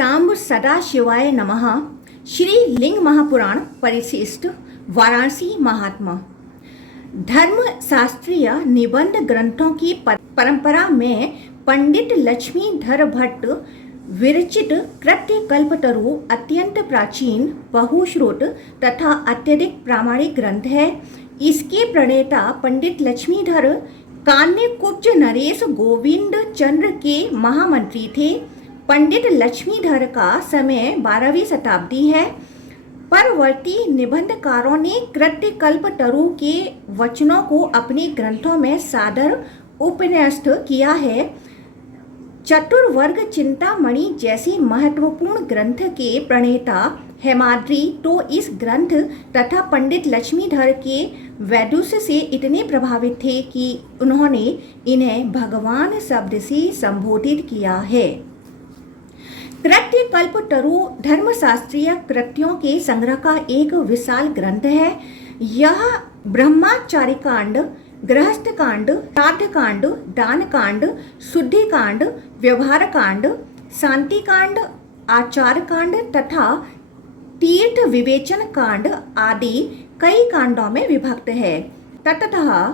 सांब सदाशिवाय नमः। श्री लिंग महापुराण परिशिष्ट वाराणसी महात्मा। धर्म शास्त्रीय निबंध ग्रंथों की परंपरा में पंडित लक्ष्मीधर भट्ट विरचित कृत्य कल्पतरु अत्यंत प्राचीन, बहुश्रुत तथा अत्यधिक प्रामाणिक ग्रंथ है। इसके प्रणेता पंडित लक्ष्मीधर कान्यकुब्ज नरेश गोविंद चंद्र के महामंत्री थे। पंडित लक्ष्मीधर का समय 12वीं शताब्दी है। परवर्ती निबंधकारों ने कृत्य कल्पतरु के वचनों को अपने ग्रंथों में सादर उपन्यस्त किया है। चतुर्वर्ग चिंतामणि जैसे महत्वपूर्ण ग्रंथ के प्रणेता हेमाद्रि तो इस ग्रंथ तथा पंडित लक्ष्मीधर के वैदुष्य से इतने प्रभावित थे कि उन्होंने इन्हें भगवान शब्द से संबोधित किया है। कृत्य कल्पतरु धर्मशास्त्रीय कृत्यों के संग्रह का एक विशाल ग्रंथ है। यह ब्रह्मचारी कांड, गृहस्थ कांड, श्राद्ध कांड, दान कांड, शुद्धि कांड, व्यवहार कांड, शांति कांड, आचार कांड तथा तीर्थ विवेचन कांड आदि कई कांडों में विभक्त है। ततः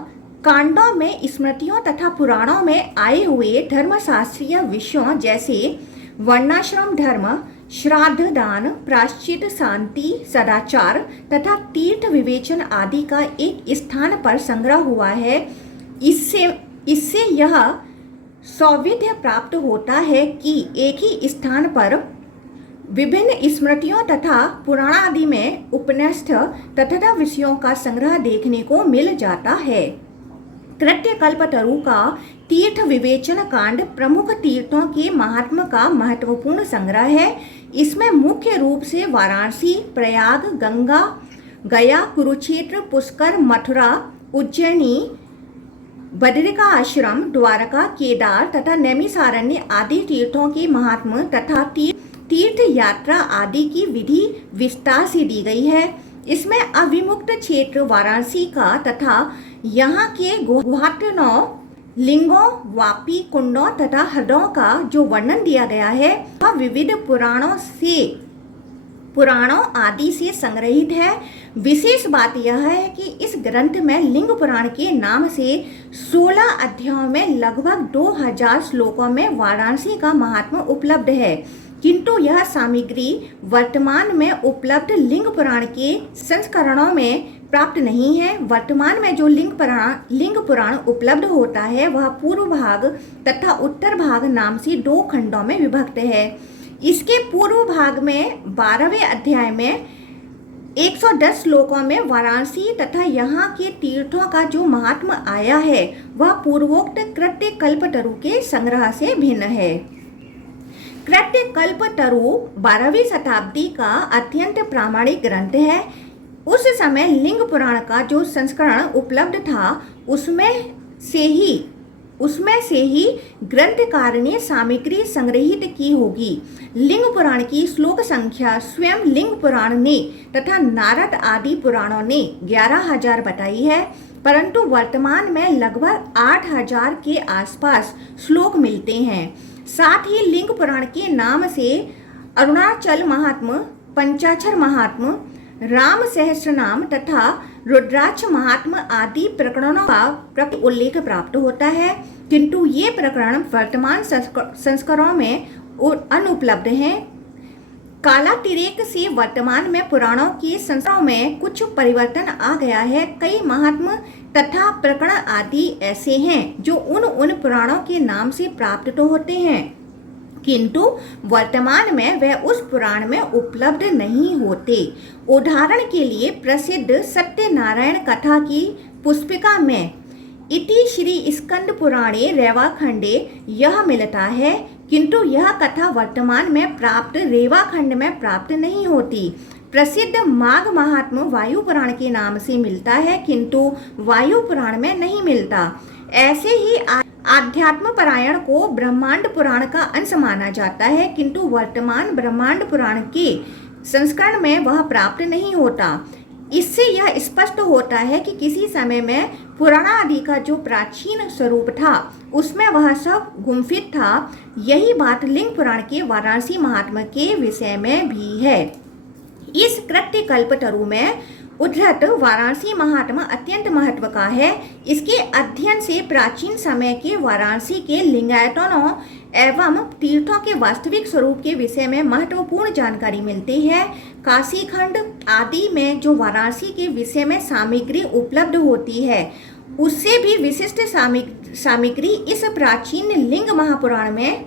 कांडों में स्मृतियों तथा पुराणों में आए हुए धर्मशास्त्रीय विषयों जैसे वर्णाश्रम धर्म, श्राद्ध, दान, प्रायश्चित, शांति, सदाचार तथा तीर्थ विवेचन आदि का एक स्थान पर संग्रह हुआ है। इससे यह सौविध्य प्राप्त होता है कि एक ही स्थान पर विभिन्न स्मृतियों तथा पुराण आदि में उपन्यस्त तथा विषयों का संग्रह देखने को मिल जाता है। कृत्य कल्पतरु का तीर्थ विवेचन कांड प्रमुख तीर्थों के महात्म का महत्वपूर्ण संग्रह है। इसमें मुख्य रूप से वाराणसी, प्रयाग, गंगा, गया, कुरुक्षेत्र, पुष्कर, मथुरा, उज्जैनी, बदरिका आश्रम, द्वारका, केदार तथा नैमिषारण्य आदि तीर्थों के महात्म तथा तीर्थ यात्रा आदि की विधि विस्तार से दी गई है। इसमें अविमुक्त क्षेत्र वाराणसी का तथा यहाँ के गुहाटनों, लिंगों, वापी, कुंडों तथा हृदयों का जो वर्णन दिया गया है वह विविध पुराणों आदि से संग्रहित है। विशेष बात यह है कि इस ग्रंथ में लिंग पुराण के नाम से 16 अध्यायों में लगभग 2000 श्लोकों में वाराणसी का महात्म्य उपलब्ध है, किंतु यह सामग्री वर्तमान में उपलब्ध लिंग पुराण के संस्करणों में प्राप्त नहीं है। वर्तमान में जो लिंग पुराण उपलब्ध होता है वह पूर्व भाग तथा उत्तर भाग नाम से 2 खंडों में विभक्त है। इसके पूर्व भाग में 12वें अध्याय में 110 श्लोकों में वाराणसी तथा यहाँ के तीर्थों का जो महात्म्य आया है वह पूर्वोक्त कृत्य कल्पतरु के संग्रह से भिन्न है। कृत्य कल्पतरु 12वीं शताब्दी का अत्यंत प्रामाणिक ग्रंथ है। उस समय लिंग पुराण का जो संस्करण उपलब्ध था उसमें से ही ग्रंथकार ने सामग्री संग्रहित की होगी। लिंग पुराण की श्लोक संख्या स्वयं लिंग पुराण ने तथा नारद आदि पुराणों ने 11,000 बताई है, परंतु वर्तमान में लगभग 8,000 के आसपास श्लोक मिलते हैं। साथ ही लिंग पुराण के नाम से अरुणाचल महात्म्य, पंचाक्षर महात्म्य, राम सहस्रनाम तथा रुद्राक्ष महात्म्य आदि प्रकरणों का उल्लेख प्राप्त होता है, किंतु ये प्रकरण वर्तमान संस्करणों में अनुपलब्ध हैं। कालातिरेक से वर्तमान में पुराणों के संस्करणों में कुछ परिवर्तन आ गया है। कई महात्म्य तथा प्रकरण आदि ऐसे हैं जो उन पुराणों के नाम से प्राप्त तो होते हैं, किंतु वर्तमान में वह उस पुराण में उपलब्ध नहीं होते। उदाहरण के लिए प्रसिद्ध सत्यनारायण कथा की पुष्पिका में इति श्री स्कंद पुराणे रेवाखंडे यह मिलता है, किंतु यह कथा वर्तमान में प्राप्त रेवाखंड में प्राप्त नहीं होती। प्रसिद्ध माघ महात्म्य वायु पुराण के नाम से मिलता है, किंतु वायु पुराण में नहीं मिलता। ऐसे ही आध्यात्म परायण को ब्रह्मांड पुराण का अंश माना जाता है, किंतु वर्तमान ब्रह्मांड पुराण के संस्करण में वह प्राप्त नहीं होता। इससे यह स्पष्ट होता है कि किसी समय में पुराना आदि का जो प्राचीन स्वरूप था उसमें वह सब गुम्फित था। यही बात लिंग पुराण के वाराणसी महात्मा के विषय में भी है। इस कृत्य कल्पतरु में उद्धृत वाराणसी महात्मा अत्यंत महत्व का है। इसके अध्ययन से प्राचीन समय के वाराणसी के लिंगायतनों एवं तीर्थों के वास्तविक स्वरूप के विषय में महत्वपूर्ण जानकारी मिलती है। काशी खंड आदि में जो वाराणसी के विषय में सामग्री उपलब्ध होती है उससे भी विशिष्ट सामग्री इस प्राचीन लिंग महापुराण में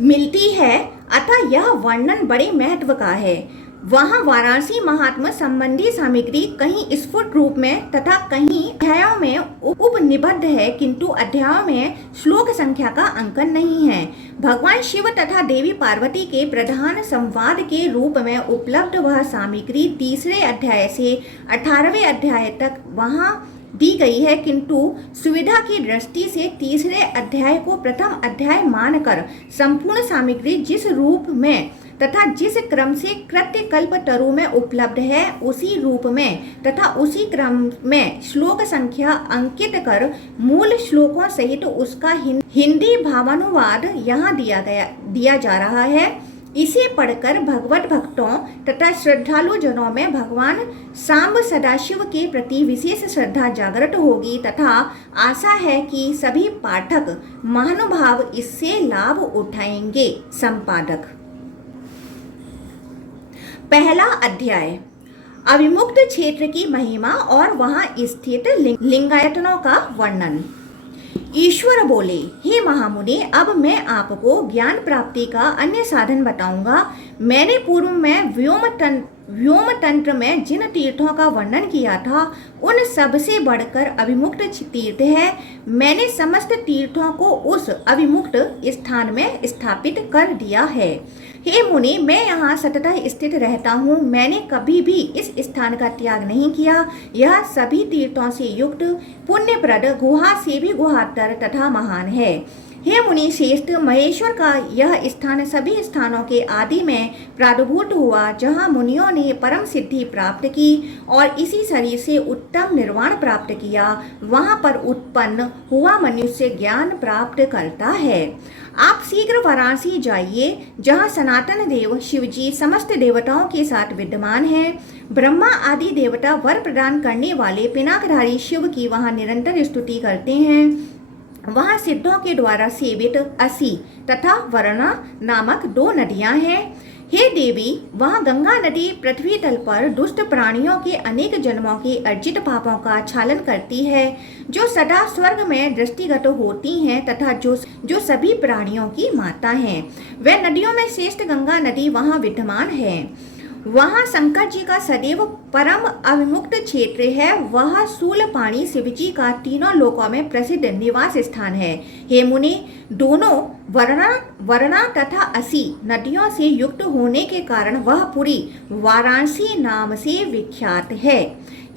मिलती है, अतः यह वर्णन बड़े महत्व का है। वहाँ वाराणसी महात्मा संबंधी सामग्री कहीं स्फुट रूप में तथा कहीं अध्यायों में उपनिबद्ध है, किंतु अध्यायों में श्लोक संख्या का अंकन नहीं है। भगवान शिव तथा देवी पार्वती के प्रधान संवाद के रूप में उपलब्ध वह सामग्री 3 अध्याय से 18वें अध्याय तक वहाँ दी गई है, किंतु सुविधा की दृष्टि से 3 अध्याय को प्रथम अध्याय मानकर संपूर्ण सामग्री जिस रूप में तथा जिस क्रम से कृत्य कल्पतरु में उपलब्ध है उसी रूप में तथा उसी क्रम में श्लोक संख्या अंकित कर मूल श्लोकों सहित उसका हिंदी भावानुवाद यहाँ दिया जा रहा है। इसे पढ़कर भगवत भक्तों तथा श्रद्धालु जनों में भगवान सांब सदाशिव के प्रति विशेष श्रद्धा जागृत होगी तथा आशा है कि सभी पाठक महानुभाव इससे लाभ उठाएंगे। संपादक। पहला अध्याय अविमुक्त क्षेत्र की महिमा और वहां स्थित लिंगायतनों का वर्णन। ईश्वर बोले, हे महामुनि, अब मैं आपको ज्ञान प्राप्ति का अन्य साधन बताऊंगा। मैंने पूर्व में व्योम तंत्र में जिन तीर्थों का वर्णन किया था उन सबसे बढ़कर अविमुक्त तीर्थ है। मैंने समस्त तीर्थों को उस अविमुक्त स्थान में स्थापित कर दिया है। हे मुनि, मैं यहाँ सततः स्थित रहता हूँ। मैंने कभी भी इस स्थान का त्याग नहीं किया। यह सभी तीर्थों से युक्त पुण्यप्रद गुहा से भी गुहातर तथा महान है। हे मुनि श्रेष्ठ, महेश्वर का यह स्थान सभी स्थानों के आदि में प्रादुर्भूत हुआ, जहाँ मुनियों ने परम सिद्धि प्राप्त की और इसी शरीर से उत्तम निर्वाण प्राप्त किया। वहाँ पर उत्पन्न हुआ मनुष्य ज्ञान प्राप्त करता है। आप शीघ्र वाराणसी जाइए, जहाँ सनातन देव शिवजी समस्त देवताओं के साथ विद्यमान हैं। ब्रह्मा आदि देवता वर प्रदान करने वाले पिनाकधारी शिव की वहाँ निरंतर स्तुति करते हैं। वहाँ सिद्धों के द्वारा सेवित असी तथा वरना नामक 2 नदियाँ हैं। हे देवी, वहाँ गंगा नदी पृथ्वी तल पर दुष्ट प्राणियों के अनेक जन्मों के अर्जित पापों का क्षालन करती है, जो सदा स्वर्ग में दृष्टिगत होती हैं तथा जो सभी प्राणियों की माता हैं। वह नदियों में श्रेष्ठ गंगा नदी वहाँ विद्यमान है। वहाँ शंकर जी का सदैव परम अविमुक्त क्षेत्र है। वह शूलपाणी शिवजी का तीनों लोकों में प्रसिद्ध निवास स्थान है। हे मुनि, दोनों वरना तथा असी नदियों से युक्त होने के कारण वह पुरी वाराणसी नाम से विख्यात है।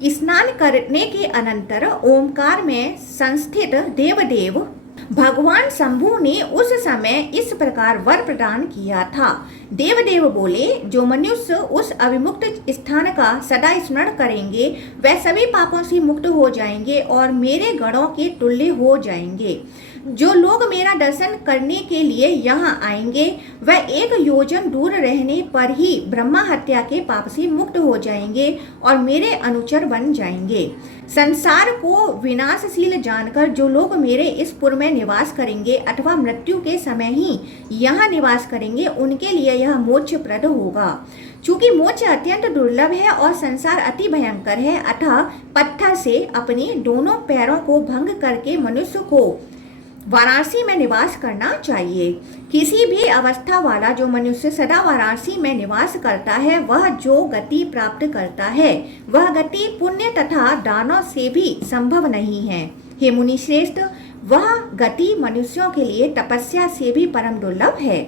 स्नान करने के अनंतर ओमकार में संस्थित देवदेव भगवान शंभु ने उस समय इस प्रकार वर प्रदान किया था। देवदेव बोले, जो मनुष्य उस अविमुक्त स्थान का सदा स्मरण करेंगे वह सभी पापों से मुक्त हो जाएंगे और मेरे गणों के तुल्य हो जाएंगे। जो लोग मेरा दर्शन करने के लिए यहाँ आएंगे वह 1 योजन दूर रहने पर ही ब्रह्मा हत्या के पाप से मुक्त हो जाएंगे और मेरे अनुचर बन जाएंगे। संसार को विनाशशील जानकर जो लोग मेरे इस पुर में निवास करेंगे अथवा मृत्यु के समय ही यहाँ निवास करेंगे उनके लिए यह मोक्षप्रद होगा। चूंकि मोक्ष अत्यंत दुर्लभ है और संसार अति भयंकर है, अतः पत्थर से अपने दोनों पैरों को भंग करके मनुष्य को वाराणसी में निवास करना चाहिए। किसी भी अवस्था वाला जो मनुष्य सदा वाराणसी में निवास करता है वह जो गति प्राप्त करता है वह गति पुण्य तथा दानों से भी संभव नहीं है। हे मुनि श्रेष्ठ, वह गति मनुष्यों के लिए तपस्या से भी परम दुर्लभ है।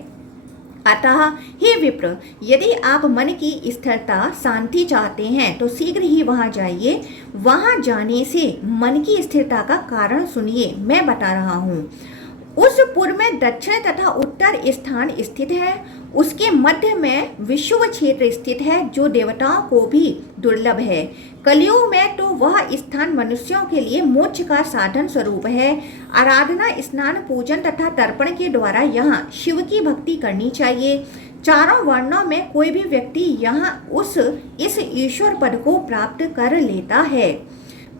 अतः हे विप्र, यदि आप मन की स्थिरता शांति चाहते हैं तो शीघ्र ही वहां जाइए। वहां जाने से मन की स्थिरता का कारण सुनिए, मैं बता रहा हूँ। उस पूर्व में दक्षिण तथा उत्तर स्थान स्थित है। उसके मध्य में विषुव क्षेत्र स्थित है जो देवताओं को भी दुर्लभ है। कलयुग में तो वह स्थान मनुष्यों के लिए मोक्ष का साधन स्वरूप है। आराधना, स्नान, पूजन तथा तर्पण के द्वारा यहाँ शिव की भक्ति करनी चाहिए। चारों वर्णों में कोई भी व्यक्ति यहाँ इस ईश्वर पद को प्राप्त कर लेता है।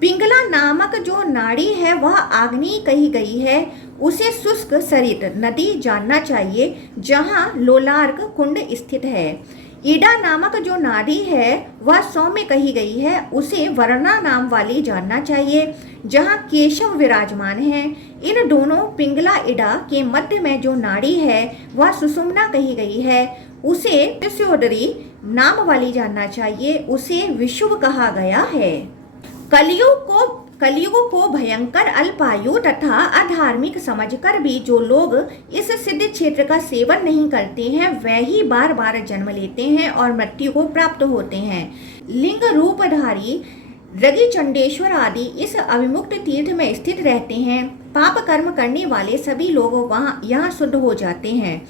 पिंगला नामक जो नाड़ी है वह आग्नेय कही गई है। उसे शुष्क सरित नदी जानना चाहिए जहाँ लोलार्क कुंड स्थित है। ईडा नामक जो नाड़ी है वह सौम्य कही गई है। उसे वर्णा नाम वाली जानना चाहिए जहाँ केशव विराजमान है। इन दोनों पिंगला ईडा के मध्य में जो नाड़ी है वह सुषुम्ना कही गई है। उसे पिस्योदरी नाम वाली जानना चाहिए। उसे विषुव कहा गया है। कलयुग को भयंकर, अल्पायु तथा अधार्मिक समझकर भी जो लोग इस सिद्ध क्षेत्र का सेवन नहीं करते हैं वह ही बार बार जन्म लेते हैं और मृत्यु को प्राप्त होते हैं। लिंग रूपधारी रगी चंडेश्वर आदि इस अविमुक्त तीर्थ में स्थित रहते हैं। पाप कर्म करने वाले सभी लोग यहाँ शुद्ध हो जाते हैं।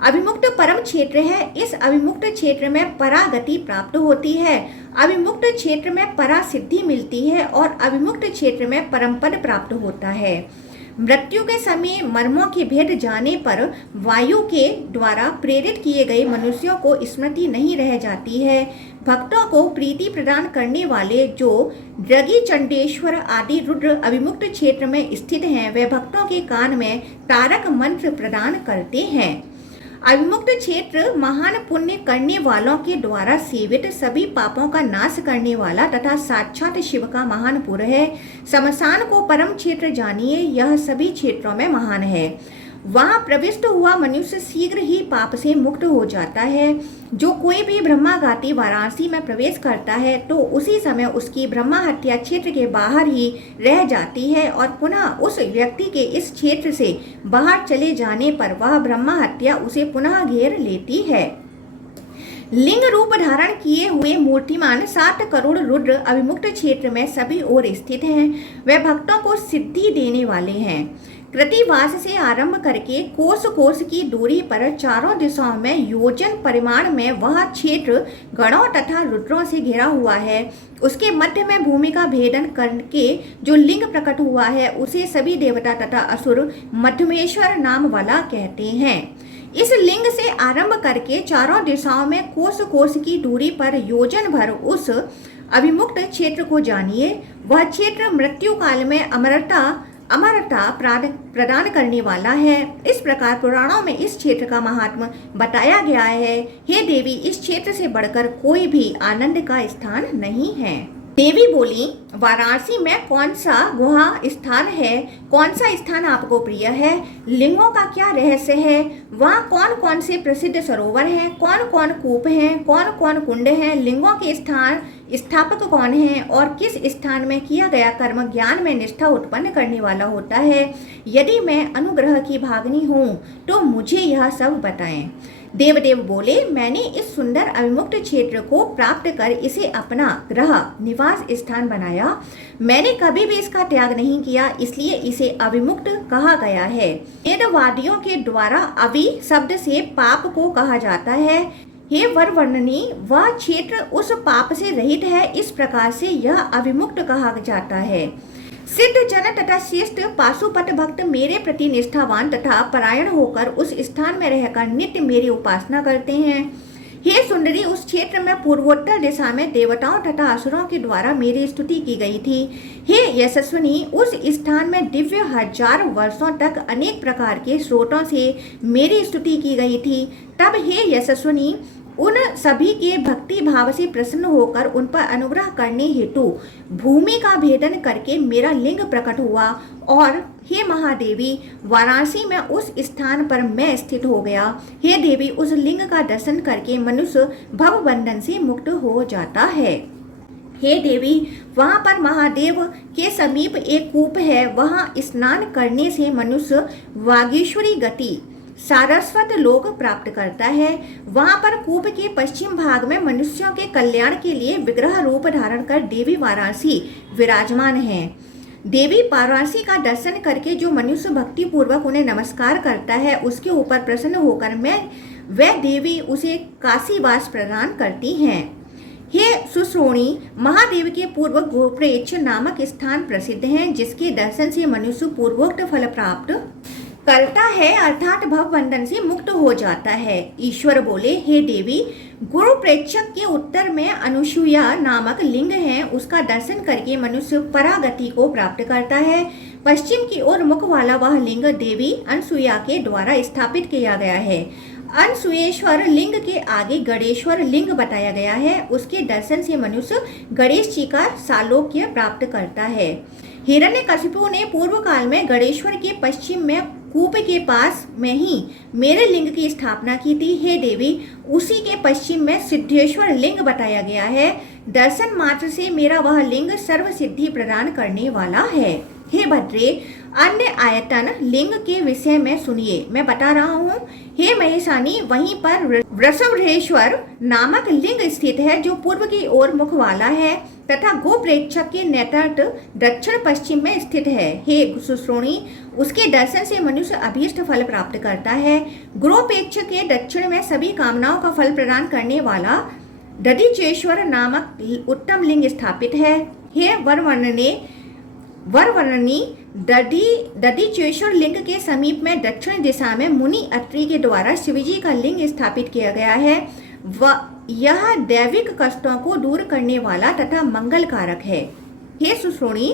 अविमुक्त परम क्षेत्र है। इस अविमुक्त क्षेत्र में परागति प्राप्त होती है। अविमुक्त क्षेत्र में परा सिद्धि मिलती है और अविमुक्त क्षेत्र में परम पद प्राप्त होता है। मृत्यु के समय मर्मों के भेद जाने पर वायु के द्वारा प्रेरित किए गए मनुष्यों को स्मृति नहीं रह जाती है। भक्तों को प्रीति प्रदान करने वाले जो रगी चंडेश्वर आदि रुद्र अविमुक्त क्षेत्र में स्थित हैं वे भक्तों के कान में तारक मंत्र प्रदान करते हैं। अविमुक्त क्षेत्र महान पुण्य करने वालों के द्वारा सेवित, सभी पापों का नाश करने वाला तथा साक्षात शिव का महान पुर है। शमशान को परम क्षेत्र जानिए, यह सभी क्षेत्रों में महान है। वहाँ प्रविष्ट हुआ मनुष्य शीघ्र ही पाप से मुक्त हो जाता है। जो कोई भी ब्रह्मागाती वाराणसी में प्रवेश करता है तो उसी समय उसकी ब्रह्मा हत्या क्षेत्र के बाहर ही रह जाती है और पुनः उस व्यक्ति के इस क्षेत्र से बाहर चले जाने पर वह ब्रह्मा हत्या उसे पुनः घेर लेती है। लिंग रूप धारण किए हुए मूर्तिमान 7 करोड़ रुद्र अविमुक्त क्षेत्र में सभी ओर स्थित हैं। वे भक्तों को सिद्धि देने वाले हैं। कृतिवास से आरंभ करके कोस कोस की दूरी पर चारों दिशाओं में योजन परिमाण में वह क्षेत्र गणों तथा रुद्रों से घिरा हुआ है। उसके मध्य में भूमि का भेदन करके जो लिंग प्रकट हुआ है उसे सभी देवता तथा असुर मध्यमेश्वर नाम वाला कहते हैं। इस लिंग से आरंभ करके चारों दिशाओं में कोस कोस की दूरी पर योजन भर उस अविमुक्त क्षेत्र को जानिए। वह क्षेत्र मृत्यु काल में अमरता प्रदान करने वाला है। इस प्रकार पुराणों में इस क्षेत्र का महात्म बताया गया है। हे देवी, इस क्षेत्र से बढ़कर कोई भी आनंद का स्थान नहीं है। देवी बोली, वाराणसी में कौन सा गुहा स्थान है? कौन सा स्थान आपको प्रिय है? लिंगों का क्या रहस्य है? वहाँ कौन कौन से प्रसिद्ध सरोवर हैं? कौन कौन कूप हैं? कौन कौन कुंड हैं? लिंगों के स्थापक कौन हैं और किस स्थान में किया गया कर्म ज्ञान में निष्ठा उत्पन्न करने वाला होता है? यदि मैं अनुग्रह की भागनी हूँ तो मुझे यह सब बताएं। देवदेव बोले, मैंने इस सुंदर अविमुक्त क्षेत्र को प्राप्त कर इसे अपना गृह निवास स्थान बनाया। मैंने कभी भी इसका त्याग नहीं किया, इसलिए इसे अविमुक्त कहा गया है। वेदवादियों के द्वारा अवि शब्द से पाप को कहा जाता है। हे वर वर्णनी, वह क्षेत्र उस पाप से रहित है। इस प्रकार से यह अविमुक्त कहा जाता है। सिद्ध जन तथा श्रेष्ठ पाशुपत भक्त मेरे प्रति निष्ठावान तथा परायण होकर उस स्थान में रहकर नित्य मेरी उपासना करते हैं। हे सुंदरी, उस क्षेत्र में पूर्वोत्तर दिशा में देवताओं तथा असुरों के द्वारा मेरी स्तुति की गई थी। हे यशस्विनी, उस स्थान में दिव्य 1000 वर्षों तक अनेक प्रकार के स्रोतों से मेरी स्तुति की गई थी। तब हे यशस्विनी, उन सभी के भक्ति भाव से प्रसन्न होकर उन पर अनुग्रह करने हेतु भूमि का भेदन करके मेरा लिंग प्रकट हुआ और हे महादेवी, वाराणसी में उस स्थान पर मैं स्थित हो गया। हे देवी, उस लिंग का दर्शन करके मनुष्य भव बंधन से मुक्त हो जाता है। हे देवी, वहाँ पर महादेव के समीप एक कूप है। वहाँ स्नान करने से मनुष्य वागीश्वरी गति सारस्वत लोक प्राप्त करता है। वहाँ पर कूप के पश्चिम भाग में मनुष्यों के कल्याण के लिए विग्रह रूप धारण कर देवी वाराणसी विराजमान है। देवी वाराणसी का दर्शन करके जो मनुष्य भक्ति पूर्वक उन्हें नमस्कार करता है उसके ऊपर प्रसन्न होकर वह देवी उसे काशीवास प्रदान करती हैं। हे सुश्रोणी, महादेव के पूर्व गोप्रेक्ष नामक स्थान प्रसिद्ध हैं, जिसके दर्शन से मनुष्य पूर्वोक्त फल प्राप्त करता है अर्थात भव बंधन से मुक्त हो जाता है। ईश्वर बोले, हे देवी, गुरु प्रेक्षक के उत्तर में अनुसूया नामक लिंग है, उसका दर्शन करके मनुष्य परागति को प्राप्त करता है। पश्चिम की ओर मुख वाला वह लिंग देवी अनसुया के द्वारा स्थापित किया गया है। अनसुयेश्वर लिंग के आगे गणेश्वर लिंग बताया गया है, उसके दर्शन से मनुष्य गणेश जी का सालोक्य प्राप्त करता है। हिरण्यकशिपु ने पूर्व काल में गणेश्वर के पश्चिम में कूप के पास में ही मेरे लिंग की स्थापना की थी। हे देवी, उसी के पश्चिम में सिद्धेश्वर लिंग बताया गया है। दर्शन मात्र से मेरा वह लिंग सर्व सिद्धि प्रदान करने वाला है। हे भद्रे, अन्य आयतन लिंग के विषय में सुनिए, मैं बता रहा हूँ। हे महेशानी, वहीं पर वृषभेश्वर नामक लिंग स्थित है, जो पूर्व की ओर मुख वाला है तथा गोप्रेक्षक के नेतृत्व दक्षिण पश्चिम में स्थित है। हे सुश्रोणी, उसके दर्शन से मनुष्य अभीष्ट फल प्राप्त करता है। गोप्रेक्षक के दक्षिण में सभी कामनाओं का फल प्रदान करने वाला दधिचेश्वर नामक उत्तम लिंग स्थापित है। हे वरवर्णनी, दधिचेश्वर लिंग के समीप में दक्षिण दिशा में मुनि अत्रि के द्वारा शिवजी का लिंग स्थापित किया गया है। यह दैविक कष्टों को दूर करने वाला तथा मंगलकारक है। हे सुश्रोणी,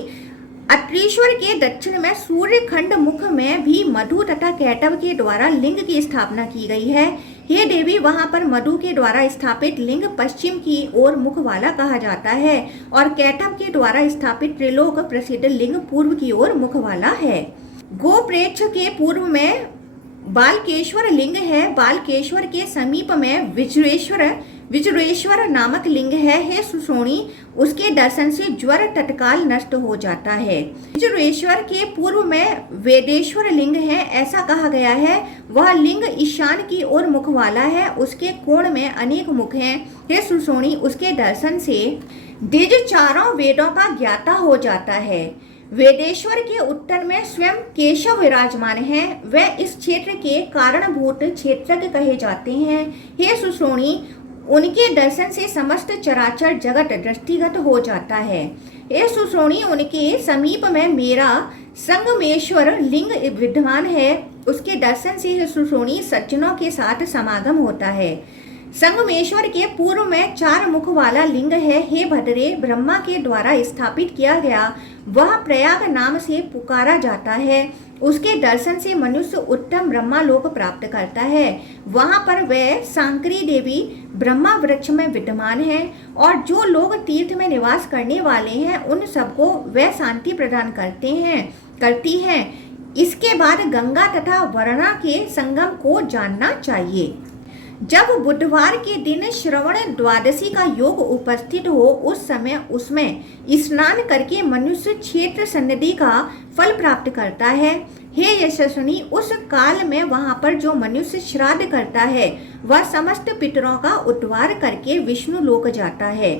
अत्रीश्वर के दक्षिण में सूर्य खंड मुख में भी मधु तथा कैटव के द्वारा लिंग की स्थापना की गई है। हे देवी, वहां पर मधु के द्वारा स्थापित लिंग पश्चिम की ओर मुख वाला कहा जाता है और कैटव के द्वारा स्थापित त्रिलोक प्रसिद्ध लिंग पूर्व की ओर मुख वाला है। गोप्रेक्ष के पूर्व में बालकेश्वर लिंग है। बालकेश्वर के समीप में विजरेश्वर नामक लिंग है। हे सुश्रोणी, उसके दर्शन से ज्वर तत्काल नष्ट हो जाता है। विजरेश्वर के पूर्व में वेदेश्वर लिंग है, ऐसा कहा गया है। वह लिंग ईशान की ओर मुख वाला है, उसके कोण में अनेक मुख हैं। हे सुश्रोणी, उसके दर्शन से द्विज चारों वेदों का ज्ञाता हो जाता है। वेदेश्वर के उत्तर में स्वयं केशव विराजमान हैं, वे इस क्षेत्र के कारणभूत क्षेत्रज्ञ कहे जाते हैं। हे सुश्रोणी, उनके दर्शन से समस्त चराचर जगत दृष्टिगत हो जाता है। हे सुश्रोणी, उनके समीप में मेरा संगमेश्वर लिंग विद्यमान है, उसके दर्शन से हे सुश्रोणी सज्जनों के साथ समागम होता है। संगमेश्वर के पूर्व में चार मुख वाला लिंग है। हे भद्रे, ब्रह्मा के द्वारा स्थापित किया गया वह प्रयाग नाम से पुकारा जाता है। उसके दर्शन से मनुष्य उत्तम ब्रह्मालोक प्राप्त करता है। वहां पर वह सांकरी देवी ब्रह्मा वृक्ष में विद्यमान है और जो लोग तीर्थ में निवास करने वाले हैं उन सबको वह शांति प्रदान करती हैं। इसके बाद गंगा तथा वरुणा के संगम को जानना चाहिए। जब बुधवार के दिन श्रवण द्वादशी का योग उपस्थित हो, उस समय उसमें स्नान करके मनुष्य क्षेत्र सन्निधि का फल प्राप्त करता है। हे यशस्विनी, उस काल में वहां पर जो मनुष्य श्राद्ध करता है वह समस्त पितरों का उद्धार करके विष्णु लोक जाता है।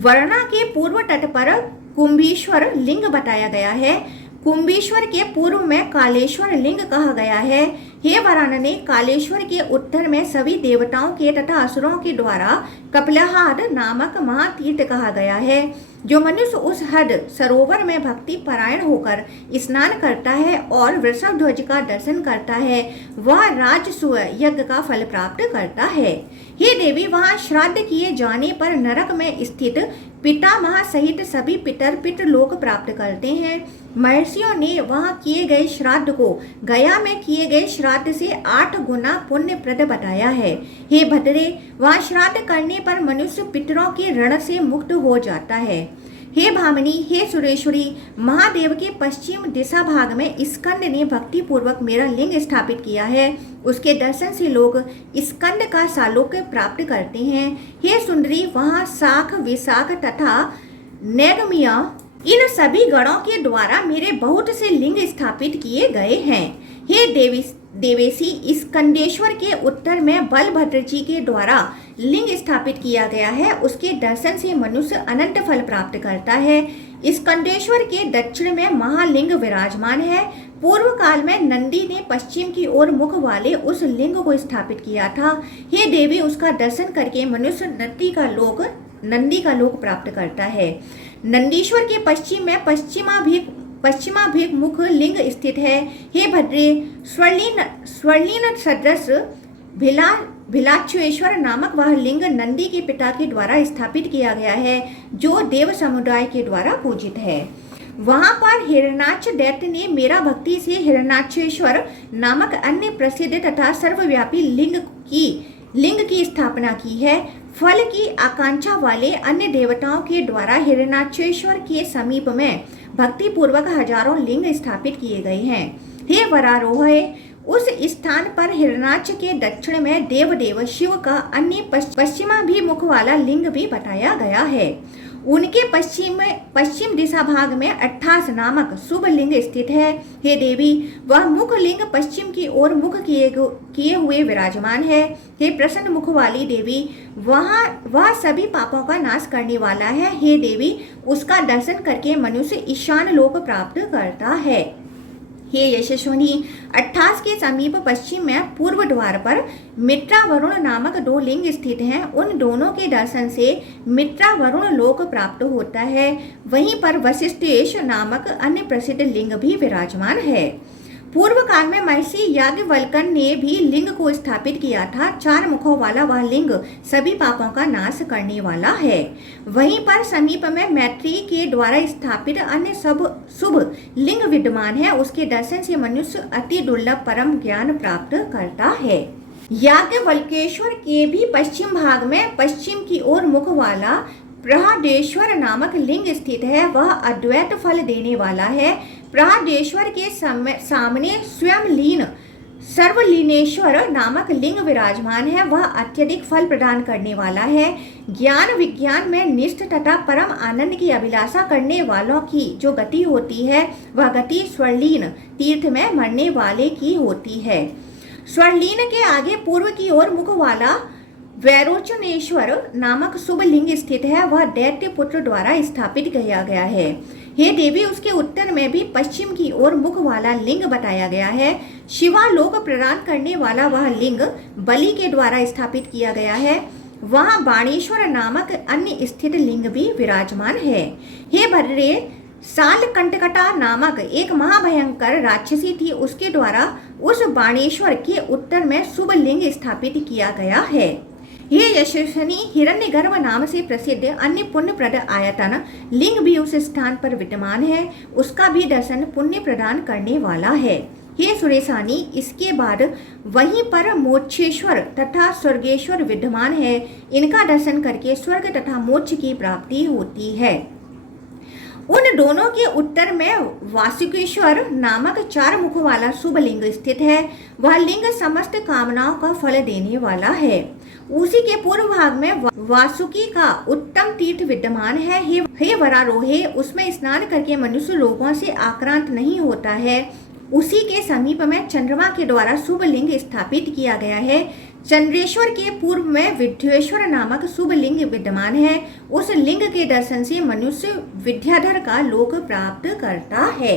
वरुणा के पूर्व तट पर कुंभीश्वर लिंग बताया गया है। कुंभीश्वर के पूर्व में कालेश्वर लिंग कहा गया है। हे वरानने, कालेश्वर के उत्तर में सभी देवताओं के तथा असुरों के द्वारा कपिलहाद नामक महातीर्थ कहा गया है। जो मनुष्य उस हद सरोवर में भक्ति परायण होकर स्नान करता है और वृषभध्वज का दर्शन करता है, वह राजसूय यज्ञ का फल प्राप्त करता है। हे देवी, वहां श्राद्ध किए जाने पर नरक में स्थित पितामह सहित सभी पितरलोक प्राप्त करते हैं। महर्षियों ने वहां किए गए श्राद्ध को गया में किए गए श्राद्ध से 8 गुना पुण्यप्रद बताया है। हे भद्रे, वहां श्राद्ध करने पर मनुष्य पितरों के ऋण से मुक्त हो जाता है। हे भामिनी, हे सुरेश्वरी, महादेव के पश्चिम दिशा भाग में स्कंद ने भक्ति पूर्वक मेरा लिंग स्थापित किया है। उसके दर्शन से लोग स्कंद का सालोक्य प्राप्त करते हैं। हे सुंदरी, वहाँ शाख, विशाख तथा नैगमिया इन सभी गणों के द्वारा मेरे बहुत से लिंग स्थापित किए गए हैं। हे देवेशी, स्कंदेश्वर के उत्तर में बलभद्र जी के द्वारा लिंग स्थापित किया गया है। उसके दर्शन से मनुष्य अनंत फल प्राप्त करता है। स्कंदेश्वर के दक्षिण में महालिंग विराजमान है। पूर्व काल में नंदी ने पश्चिम की ओर मुख वाले उस लिंग को स्थापित किया था। हे देवी, उसका दर्शन करके मनुष्य नंदी का लोक प्राप्त करता है। नंदीश्वर के पश्चिम में पश्चिमाभिमुख लिंग स्थित है। हे भद्रे, स्वर्णिन सदृश भिलाक्षेश्वर नामक वह लिंग नंदी के पिता के द्वारा स्थापित किया गया है, जो देव समुदाय के द्वारा पूजित है। वहां पर हिरण्याक्ष दैत्य ने मेरा भक्ति से हिरण्याक्षेश्वर नामक अन्य प्रसिद्ध तथा सर्वव्यापी लिंग की स्थापना की है। फल की आकांक्षा वाले अन्य देवताओं के द्वारा हिरण्याक्षेश्वर के समीप में भक्ति पूर्वक हजारों लिंग स्थापित किए गए हैं। हे वरारोहे, उस स्थान पर हिरण्याक्ष के दक्षिण में देवदेव शिव का अन्य पश्चिमाभिमुख वाला लिंग भी बताया गया है। उनके पश्चिम दिशा भाग में 28 नामक शुभ लिंग स्थित है। हे देवी, वह मुख लिंग पश्चिम की ओर मुख किए हुए विराजमान है। हे प्रसन्न मुख वाली देवी, वह सभी पापों का नाश करने वाला है। हे देवी, उसका दर्शन करके मनुष्य ईशान लोक प्राप्त करता है। हे यशस्विनी, 28 के समीप पश्चिम में पूर्व द्वार पर मित्रा वरुण नामक 2 लिंग स्थित हैं। उन दोनों के दर्शन से मित्रा वरुण लोक प्राप्त होता है। वहीं पर वशिष्ठेश नामक अन्य प्रसिद्ध लिंग भी विराजमान है। पूर्व काल में महर्षि याज्ञवल्क्य ने भी लिंग को स्थापित किया था। 4 मुखों वाला वह लिंग सभी पापों का नाश करने वाला है। वहीं पर समीप में मैत्री के द्वारा स्थापित अन्य सब शुभ लिंग विद्यमान है। उसके दर्शन से मनुष्य अति दुर्लभ परम ज्ञान प्राप्त करता है। याज्ञवल्क्येश्वर के भी पश्चिम भाग में पश्चिम की ओर मुख वाला प्रहदेश्वर नामक लिंग स्थित है। वह अद्वैत फल देने वाला है। प्रहदेश्वर के सामने स्वयं लीन सर्वलीनेश्वर नामक लिंग विराजमान है। वह अत्यधिक फल प्रदान करने वाला है। ज्ञान विज्ञान में निष्ठ तथा परम आनंद की अभिलाषा करने वालों की जो गति होती है, वह गति स्वर्णलीन तीर्थ में मरने वाले की होती है। स्वर्णलीन के आगे पूर्व की ओर मुख वाला वैरोचनेश्वर नामक शुभ लिंग स्थित है। वह दैत्य पुत्र द्वारा स्थापित किया गया है। हे देवी, उसके उत्तर में भी पश्चिम की ओर मुख वाला लिंग बताया गया है। शिवालोक प्रदान करने वाला वह लिंग बलि के द्वारा स्थापित किया गया है। वहाँ बाणेश्वर नामक अन्य स्थित लिंग भी विराजमान है। हे भद्रे, सालकंटकटा नामक एक महाभयंकर राक्षसी थी। उसके द्वारा उस बाणेश्वर के उत्तर में शुभ लिंग स्थापित किया गया है। ये यशस्विनी, हिरण्यगर्भ नाम से प्रसिद्ध अन्य पुण्यप्रद आयतन लिंग भी उस स्थान पर विद्यमान है। उसका भी दर्शन पुण्य प्रदान करने वाला है। हे सुरेशानी, इसके बाद वहीं पर मोक्षेश्वर तथा स्वर्गेश्वर विद्यमान है। इनका दर्शन करके स्वर्ग तथा मोक्ष की प्राप्ति होती है। उन दोनों के उत्तर में वासुकेश्वर नामक 4 मुख वाला शुभ लिंग स्थित है। वह लिंग समस्त कामनाओं का फल देने वाला है। उसी के पूर्व भाग में वासुकी का उत्तम तीर्थ विद्यमान है। हे वरारोहे, उसमें स्नान करके मनुष्य लोगों से आक्रांत नहीं होता है। उसी के समीप में चंद्रमा के द्वारा शुभ लिंग स्थापित किया गया है। चंद्रेश्वर के पूर्व में विद्येश्वर नामक शुभ लिंग विद्यमान है। उस लिंग के दर्शन से मनुष्य विद्याधर का लोक प्राप्त करता है।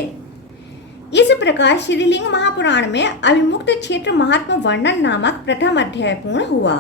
इस प्रकार श्रीलिंग महापुराण में अविमुक्त क्षेत्र महात्म वर्णन नामक प्रथम अध्याय पूर्ण हुआ।